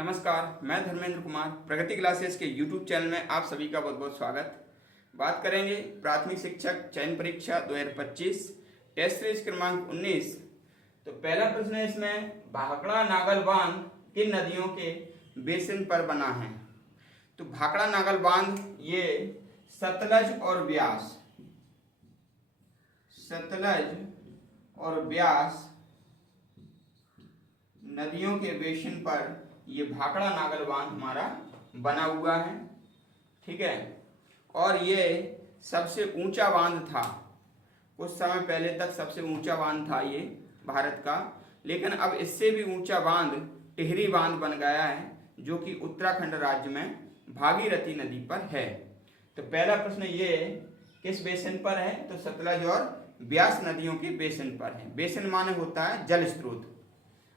नमस्कार, मैं धर्मेंद्र कुमार प्रगति क्लासेस के YouTube चैनल में आप सभी का बहुत बहुत स्वागत। बात करेंगे प्राथमिक शिक्षक चयन परीक्षा 2025 टेस्ट सीरीज क्रमांक 19। तो पहला प्रश्न है इसमें, भाखड़ा नागल बांध किन नदियों के बेसिन पर बना है? तो भाखड़ा नागल बांध ये सतलज और ब्यास नदियों के बेसिन पर ये भाखड़ा नागल बांध हमारा बना हुआ है। ठीक है, और ये सबसे ऊंचा बांध था। कुछ समय पहले तक सबसे ऊंचा बांध था ये भारत का, लेकिन अब इससे भी ऊंचा बांध टिहरी बांध बन गया है, जो कि उत्तराखंड राज्य में भागीरथी नदी पर है। तो पहला प्रश्न ये किस बेसिन पर है? तो सतलज और ब्यास नदियों के बेसिन पर है। बेसिन माने होता है जल स्रोत।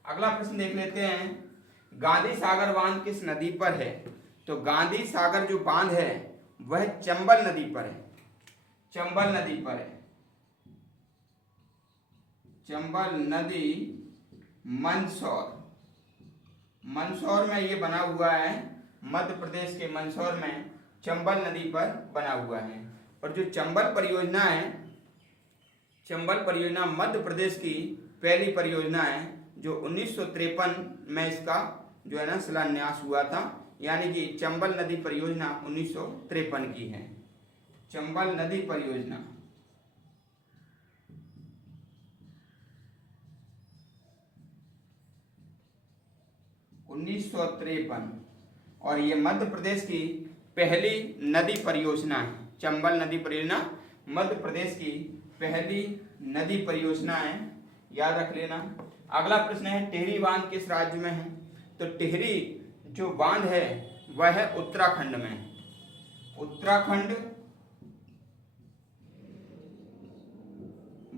अगला प्रश्न देख लेते हैं, गांधी सागर बांध किस नदी पर है? तो गांधी सागर जो बांध है वह चंबल नदी पर है। चंबल नदी मंदसौर में ये बना हुआ है। मध्य प्रदेश के मंदसौर में चंबल नदी पर बना हुआ है। और जो चंबल परियोजना मध्य प्रदेश की पहली परियोजना है, जो 1953 में इसका जो है ना शिलान्यास हुआ था। यानी कि चंबल नदी परियोजना 1953 की है। चंबल नदी परियोजना 1953, और ये मध्य प्रदेश की पहली नदी परियोजना है। चंबल नदी परियोजना मध्य प्रदेश की पहली नदी परियोजना है, याद रख लेना। अगला प्रश्न है, टिहरी बांध किस राज्य में है? तो टिहरी जो बांध है वह है उत्तराखंड में। उत्तराखंड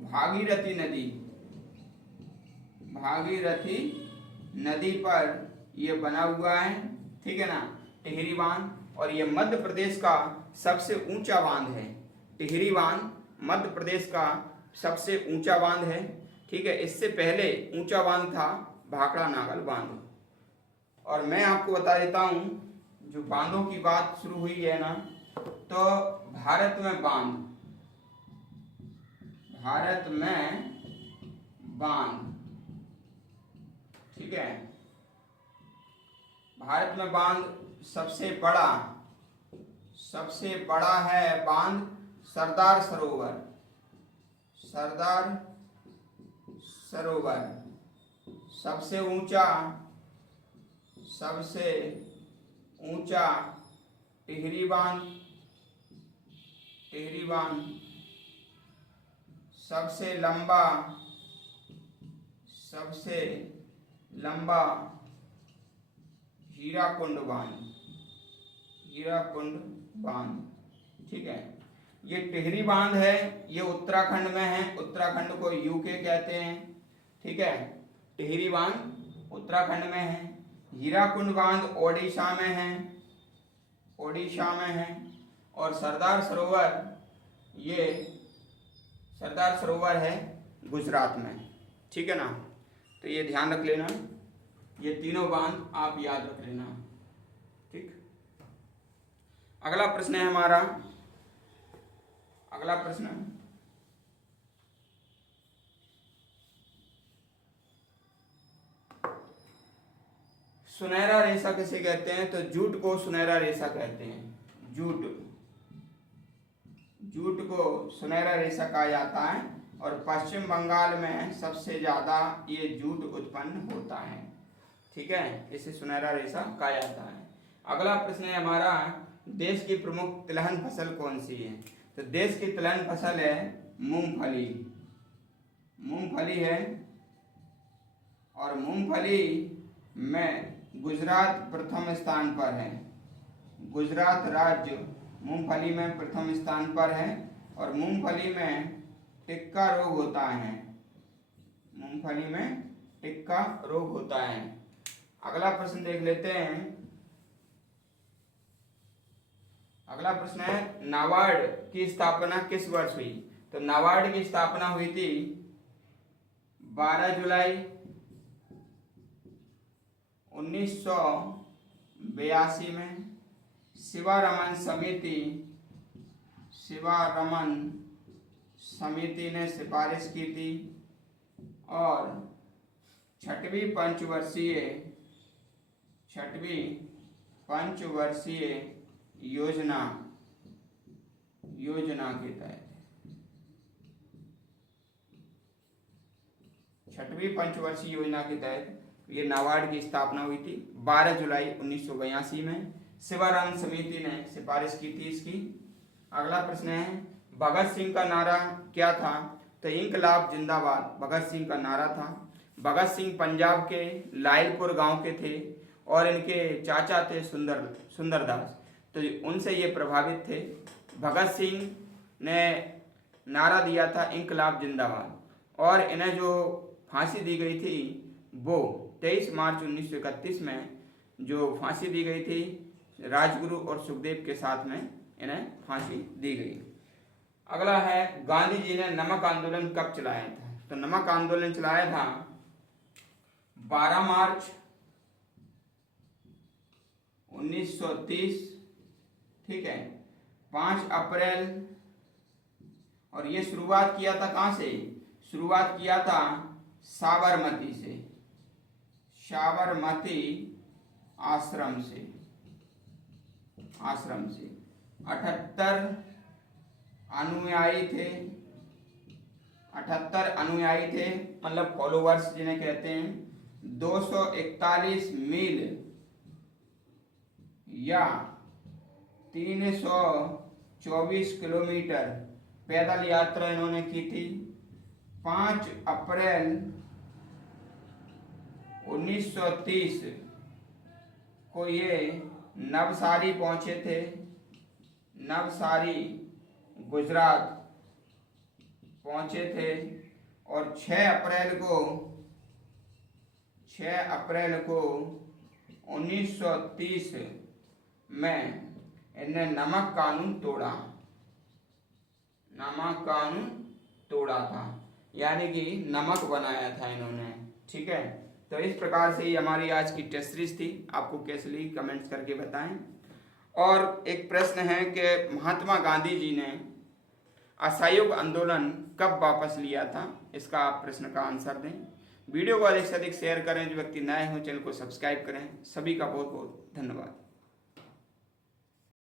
भागीरथी नदी पर यह बना हुआ है। ठीक है ना, टिहरी बांध। और यह मध्य प्रदेश का सबसे ऊंचा बांध है। टिहरी बांध मध्य प्रदेश का सबसे ऊंचा बांध है। ठीक है, इससे पहले ऊंचा बांध था भाखड़ा नागल बांध। और मैं आपको बता देता हूं, जो बांधों की बात शुरू हुई है ना, तो भारत में बांध, ठीक है, भारत में बांध सबसे बड़ा है बांध सरदार सरोवर। सबसे ऊंचा टिहरी बांध। सबसे लंबा हीराकुंड बांध। ठीक है, ये टिहरी बांध है, ये उत्तराखंड में है। उत्तराखंड को यूके कहते हैं। ठीक है, टिहरी बांध उत्तराखंड में है। हीराकुंड बांध ओडिशा में है। और सरदार सरोवर है गुजरात में। ठीक है ना, तो ये ध्यान रख लेना, ये तीनों बांध आप याद रख लेना। ठीक, अगला प्रश्न है हमारा। अगला प्रश्न, सुनहरा रेशा किसे कहते हैं? तो जूट को सुनहरा रेशा कहते हैं। जूट को सुनहरा रेशा कहा जाता है। और पश्चिम बंगाल में सबसे ज्यादा ये जूट उत्पन्न होता है। ठीक है, इसे सुनहरा रेशा कहा जाता है। अगला प्रश्न है हमारा, देश की प्रमुख तिलहन फसल कौन सी है? तो देश की तिलहन फसल है मूंगफली है। और मूंगफली में गुजरात प्रथम स्थान पर है। गुजरात राज्य मूंगफली में प्रथम स्थान पर है। और मूंगफली में टिक्का रोग होता है। अगला प्रश्न देख लेते हैं। अगला प्रश्न है, नाबार्ड की स्थापना किस वर्ष हुई? तो नाबार्ड की स्थापना हुई थी 12 जुलाई 1982 में शिवारमन समिति ने सिफारिश की थी और छठवीं पंचवर्षीय योजना के तहत छठवीं पंचवर्षीय योजना के तहत ये नाबार्ड की स्थापना हुई थी 12 जुलाई 1982 में। शिवारमन समिति ने सिफारिश की थी इसकी। अगला प्रश्न है भगत सिंह का नारा क्या था? तो इंकलाब जिंदाबाद भगत सिंह का नारा था। भगत सिंह पंजाब के लायलपुर गांव के थे और इनके चाचा थे सुंदरदास, तो उनसे ये प्रभावित थे। भगत सिंह ने नारा दिया था इंकलाब जिंदाबाद और इन्हें जो फांसी दी गई थी वो 23 मार्च 1931 में जो फांसी दी गई थी राजगुरु और सुखदेव के साथ में इन्हें फांसी दी गई। अगला है गांधी जी ने नमक आंदोलन कब चलाया था? तो नमक आंदोलन चलाया था 12 मार्च 1930, ठीक है, 5 अप्रैल, और ये शुरुआत किया था कहाँ से? शुरुआत किया था साबरमती से, साबरमती आश्रम से 78 अनुयायी थे, मतलब फॉलोवर्स जिन्हें कहते हैं। 241 मील या 324 किलोमीटर पैदल यात्रा इन्होंने की थी। 5 अप्रैल 1930 को ये नवसारी पहुंचे थे, नवसारी गुजरात पहुंचे थे, और 6 अप्रैल को 1930 में इन्हें नमक कानून तोड़ा था, यानी कि नमक बनाया था इन्होंने, ठीक है। तो इस प्रकार से ये हमारी आज की टेस्ट सीरीज थी। आपको कैसी लगी कमेंट्स करके बताएं। और एक प्रश्न है कि महात्मा गांधी जी ने असहयोग आंदोलन कब वापस लिया था? इसका आप प्रश्न का आंसर दें। वीडियो को अधिक से अधिक शेयर करें। जो व्यक्ति नए हों चैनल को सब्सक्राइब करें। सभी का बहुत बहुत धन्यवाद।